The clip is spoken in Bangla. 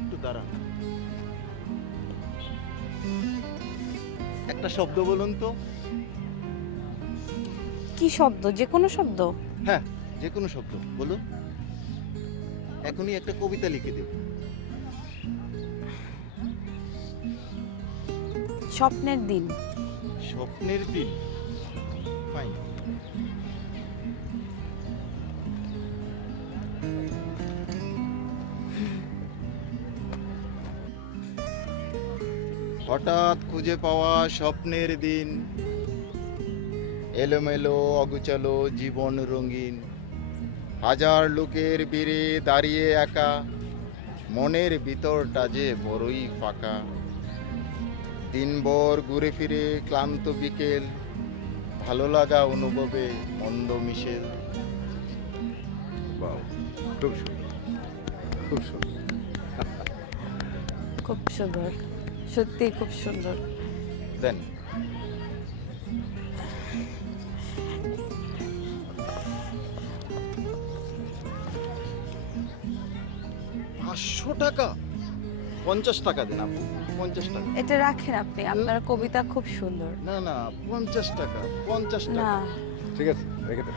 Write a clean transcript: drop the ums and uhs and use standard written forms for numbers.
একটু দাঁড়ান, একটা শব্দ বলুন তো। কি শব্দ? যে কোনো শব্দ? হ্যাঁ, যে কোনো শব্দ বলুন। এখনই একটা কবিতা লিখে দেব। স্বপ্নের দিন। স্বপ্নের দিন, ফাইন। হঠাৎ খুঁজে পাওয়া স্বপ্নের দিন, এলোমেলো অগুচালো জীবন রঙিন, হাজার লোকের ভিড়ে দাঁড়িয়ে একা, মনের ভিতরটা যে বড়ই ফাঁকা। দিনভর ঘুরে ফিরে ক্লান্ত বিকেল, ভালো লাগা অনুভবে মন্দ মিশেল। বাহ, খুব সুন্দর, খুব সুন্দর। খুব সুন্দর, সত্যি খুব সুন্দর। দেন। ৳500? 50 টাকা দেন আপু, 50 টাকা। এটা রাখেন আপনি, আপনার কবিতা খুব সুন্দর। না না, 50 টাকা, 50 না, টাকা। ঠিক আছে, রেখে দেন।